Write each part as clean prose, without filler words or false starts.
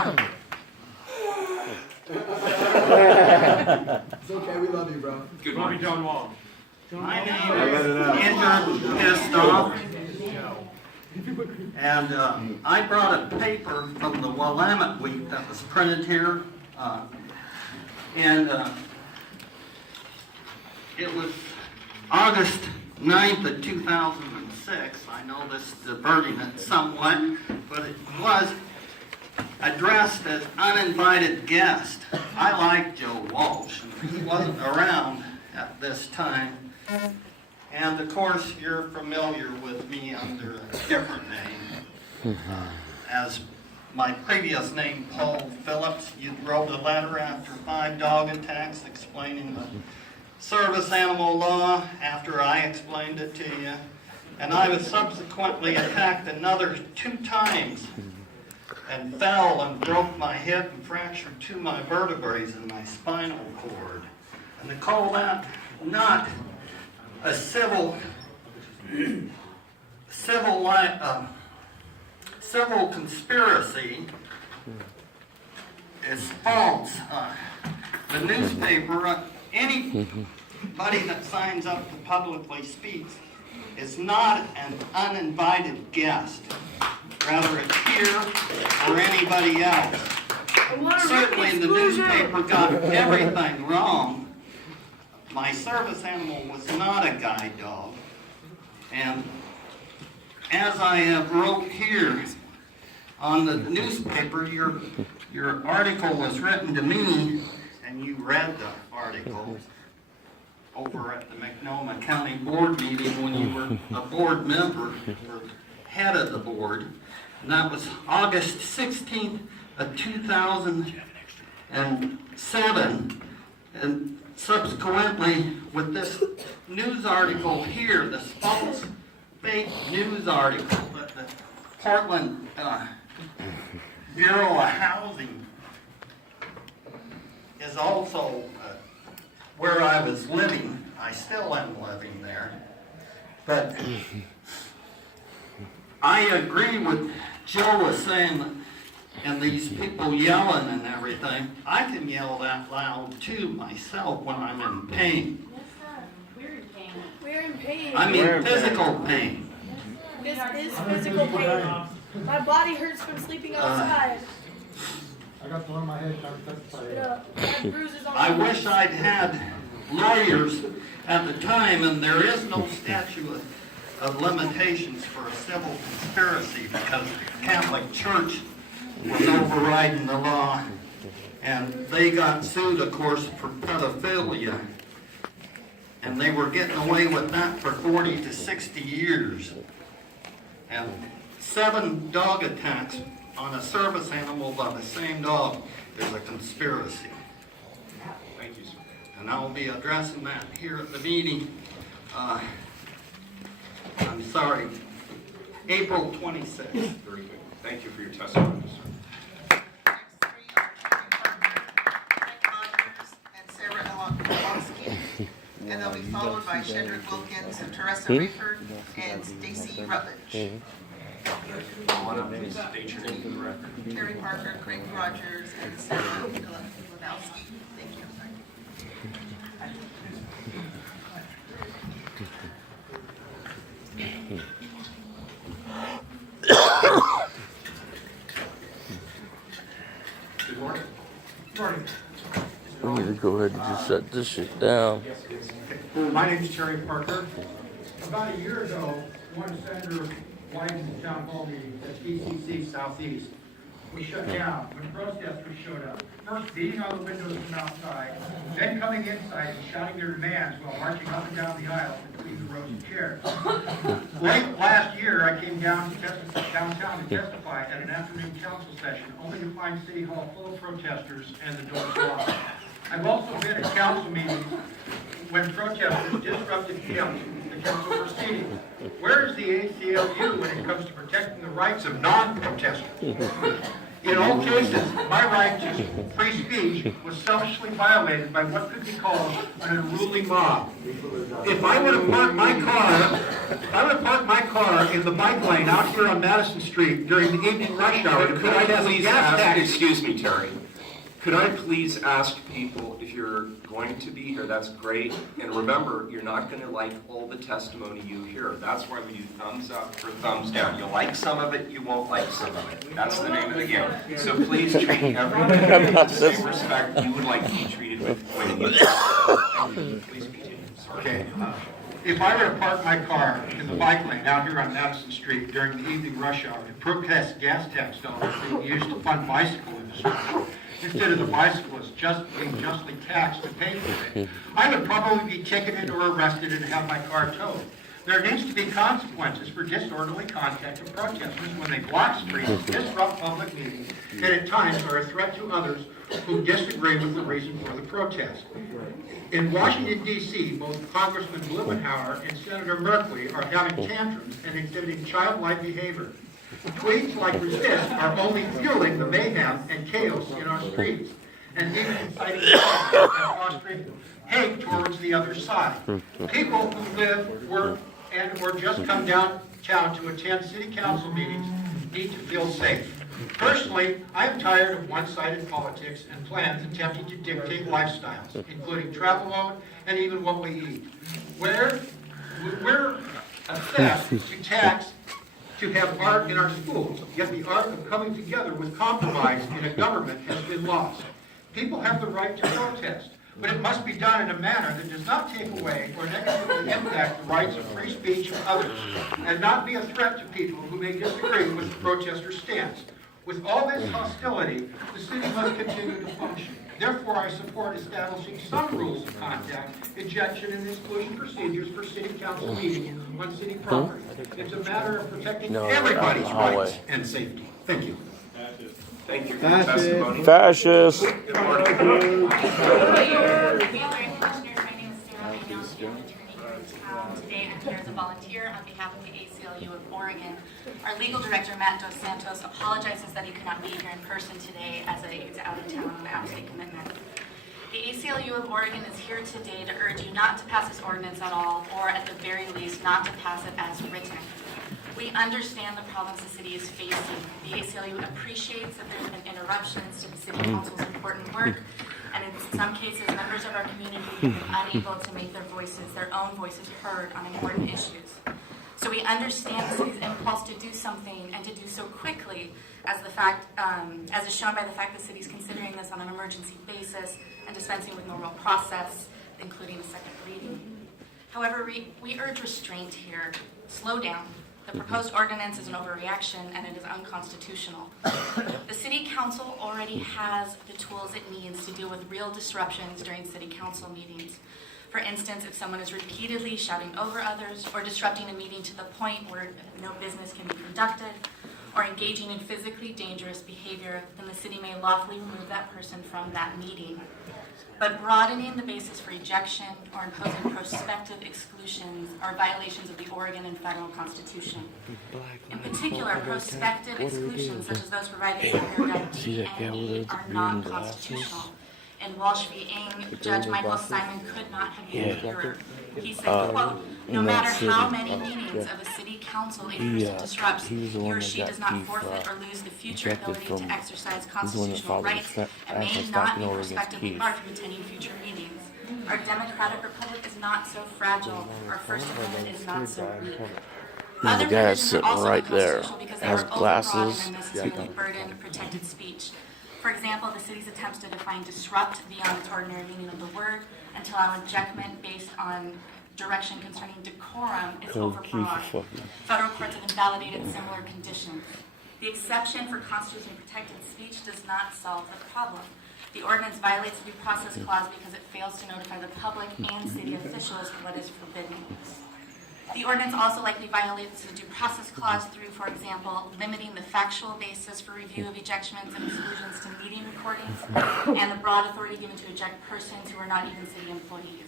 It's okay, we love you, bro. Good morning, John Wall. My name is Andrew Pissed Off, and I brought a paper from the Willamette Week that was printed here, and it was August 9th of 2006. I know this is diverting it somewhat, but it was addressed as uninvited guest. I like Joe Walsh, and he wasn't around at this time. And of course, you're familiar with me under a different name. As my previous name, Paul Phillips, you wrote a letter after 5 dog attacks explaining the service animal law after I explained it to you. And I was subsequently attacked another 2 times and fell and broke my hip and fractured 2 of my vertebrae in my spinal cord. And to call that not a civil conspiracy is false. The newspaper, anybody that signs up to publicly speak is not an uninvited guest, whether it's here or anybody else. Certainly the newspaper got everything wrong. My service animal was not a guide dog. And as I have wrote here on the newspaper, your article was written to me, and you read the article over at the Multnomah County Board meeting when you were a board member, or head of the board. And that was August 16th of 2007. And subsequently, with this news article here, this false, fake news article that the Portland Bureau of Housing is also where I was living. I still am living there. But I agree with Joe was saying, and these people yelling and everything, I can yell that loud too myself when I'm in pain. Yes, sir. We're in pain. We're in pain. I mean physical pain. This is physical pain. My body hurts from sleeping outside. I got the one in my head, trying to testify. I have bruises on I my wish I'd had lawyers at the time, and there is no statute of limitations for a civil conspiracy because the Catholic Church was overriding the law, and they got sued, of course, for pedophilia, and they were getting away with that for 40 to 60 years. And 7 dog attacks on a service animal by the same dog is a conspiracy. Thank you, sir. And I'll be addressing that here at the meeting. I'm sorry, April 26th. Very good. Thank you for your testimony, sir. And they'll be followed by Shedrick Wilkins, Teresa Reefer, and Stacy Rutledge. I want to please state your name for the record. Terry Parker, Craig Rogers, and Sarah Ladowski. Thank you. Good morning. We need to go ahead and just shut this shit down. My name is Terry Parker. About a year ago, one Senator Wyden's town hall meeting at PCC Southeast was shut down when protesters showed up. First beating on the windows from outside, then coming inside and shouting their demands while marching up and down the aisle between the rows of chairs. Late last year, I came downtown to testify at an afternoon council session, only to find City Hall full of protesters and the doors locked. I've also been at council meetings when protesters disrupted the council proceedings. Where is the ACLU when it comes to protecting the rights of non-protesters? In all cases, my right to free speech was selfishly violated by what could be called an unruly mob. If I were to park my car in the bike lane out here on Madison Street during the evening rush hour, Could I because please gas ask, tax, excuse me, Terry, could I please ask people, if you're going to be here, that's great, and remember, you're not going to like all the testimony you hear. That's why we do thumbs up or thumbs down. You'll like some of it, you won't like some of it. That's the name of the game. So please treat everyone with the same respect you would like to be treated with when you please continue. Sorry. okay, if I were to park my car in the bike lane out here on Madison Street during the evening rush hour and protest gas tax dollars being used to fund bicycle industry, instead of the bicyclists being justly taxed to pay for it, I would probably be ticketed or arrested and have my car towed. There needs to be consequences for disorderly conduct of protesters when they block streets, disrupt public meetings, and at times are a threat to others who disagree with the reason for the protest. In Washington, D.C., both Congressman Blumenauer and Senator Merkley are having tantrums and exhibiting childlike behavior. Tweets like resist are only fueling the mayhem and chaos in our streets, and even inciting violence and fostering hate towards the other side. People who live, work, and or just come downtown to attend city council meetings need to feel safe. Personally, I'm tired of one-sided politics and plans attempting to dictate lifestyles, including travel mode and even what we eat. We're assessed to tax to have art in our schools, yet the art of coming together with compromise in a government has been lost. People have the right to protest, but it must be done in a manner that does not take away or negatively impact the rights of free speech of others, and not be a threat to people who may disagree with the protester's stance. With all this hostility, the city must continue to function. Therefore, I support establishing some rules of conduct, ejection, and exclusion procedures for city council meetings on city property. It's a matter of protecting everybody's rights and safety. Thank you. Thank you for your testimony. Fascist. Good morning. Commissioners, my name is Sarah. I'm now the attorney here in town. Today I'm here as a volunteer on behalf of the ACLU of Oregon. Our legal director, Matt Dos Santos, apologizes that he could not be here in person today as he's out of town on an out-of-state commitment. The ACLU of Oregon is here today to urge you not to pass this ordinance at all, or at the very least, not to pass it as written. We understand the problems the city is facing. The ACLU appreciates that there have been interruptions to the city council's important work, and in some cases, members of our community have been unable to make their own voices heard on important issues. So we understand the city's impulse to do something and to do so quickly, as is shown by the fact the city is considering this on an emergency basis and dispensing with normal process, including a second reading. However, we urge restraint here. Slow down. The proposed ordinance is an overreaction and it is unconstitutional. The City Council already has the tools it needs to deal with real disruptions during City Council meetings. For instance, if someone is repeatedly shouting over others or disrupting a meeting to the point where no business can be conducted, or engaging in physically dangerous behavior, then the city may lawfully remove that person from that meeting. But broadening the basis for ejection or imposing prospective exclusions are violations of the Oregon and federal constitution. In particular, prospective exclusions, such as those provided in paragraph D and E, are not constitutional. In Walsh v. Ing, Judge Michael Simon could not have been clearer. He said, quote, no matter how many meetings of a city council a person disrupts, he or she does not forfeit or lose the future ability to exercise constitutional rights and may not be prospectively barred from attending future meetings. Our democratic republic is not so fragile. Our First Amendment is not so weak. Now the Other guy is provisions are sitting also right there, unconstitutional because they has are overbroad glasses. and unnecessarily burden protected speech. For example, the city's attempts to define disrupt beyond its ordinary meaning of the word and to allow ejectment based on direction concerning decorum is overbroad. Federal courts have invalidated similar conditions. The exception for constitutionally protected speech does not solve the problem. The ordinance violates the due process clause because it fails to notify the public and city officials what is forbidden. The ordinance also likely violates the due process clause through, for example, limiting the factual basis for review of ejectments and exclusions to meeting recordings, and the broad authority given to eject persons who are not even city employees.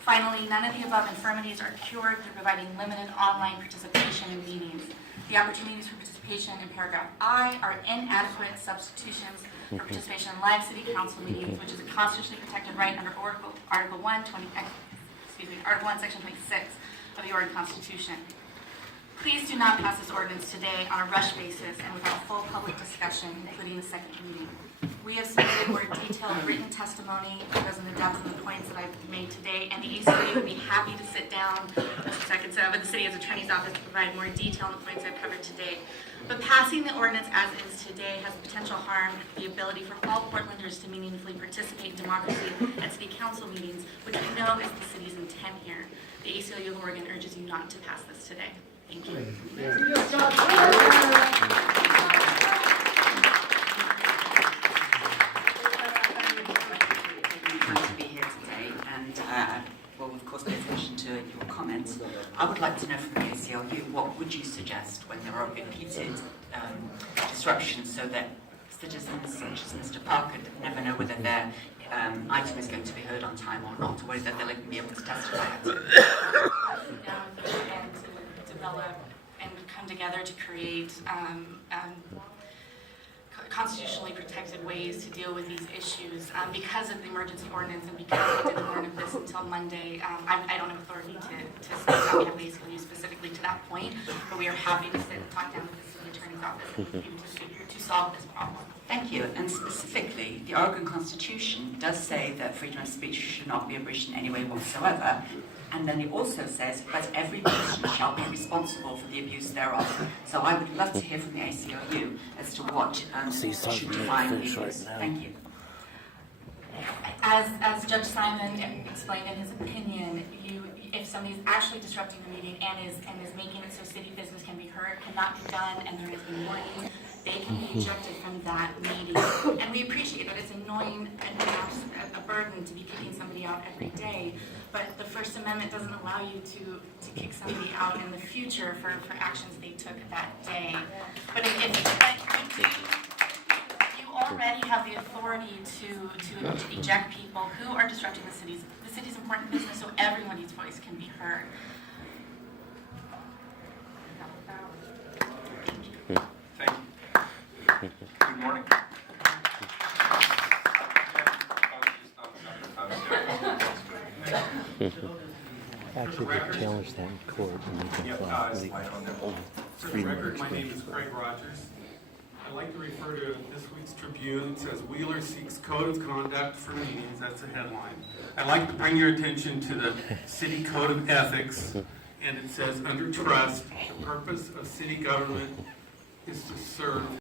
Finally, none of the above infirmities are cured through providing limited online participation in meetings. The opportunities for participation in paragraph I are inadequate substitutions for participation in live city council meetings, which is a constitutionally protected right under Article 1, Article 1, Section 26 of the Oregon Constitution. Please do not pass this ordinance today on a rush basis and without full public discussion, including the second reading. We have submitted more detailed written testimony that goes into depth on the points that I've made today, and the ACLU would be happy to sit down with the city's attorney's office to provide more detail on the points I've covered today. But passing the ordinance as is today has potential harm the ability for all Portlanders to meaningfully participate in democracy at city council meetings, which we know is the city's intent here. The ACLU of Oregon urges you not to pass this today. Thank you. To be here today, and will of course pay attention to your comments. I would like to know from the ACLU, what would you suggest when there are repeated disruptions so that citizens such as Mr. Parker never know whether their item is going to be heard on time or not, or whether they'll even be able to testify at it? Sit down and to develop and come together to create constitutionally protected ways to deal with these issues. Because of the emergency ordinance and because we didn't learn of this until Monday, I don't have authority to say how we have the ACLU specifically to that point, but we are happy to sit and talk down with the city attorney's office to solve this problem. Thank you. And specifically, the Oregon Constitution does say that freedom of speech should not be abridged in any way whatsoever. And then it also says that every person shall be responsible for the abuse thereof. So I would love to hear from the ACLU as to what should define the abuse. Thank you. As Judge Simon explained in his opinion, if somebody's actually disrupting the meeting and is making it so city business can be heard, cannot be done, and there is a warning, they can be ejected from that meeting. And we appreciate that it's annoying and perhaps a burden to be kicking somebody out every day, but the First Amendment doesn't allow you to kick somebody out in the future for actions they took that day. But if you already have the authority to eject people who are disrupting the city's important business, so everybody's voice can be heard. Thank you. Good morning. Actually, they challenge that in court and they can file For the record, my name is Craig Rogers. I'd like to refer to this week's Tribune. It says Wheeler seeks code of conduct for meetings. That's the headline. I'd like to bring your attention to the city code of ethics. And it says, under trust, the purpose of city government is to serve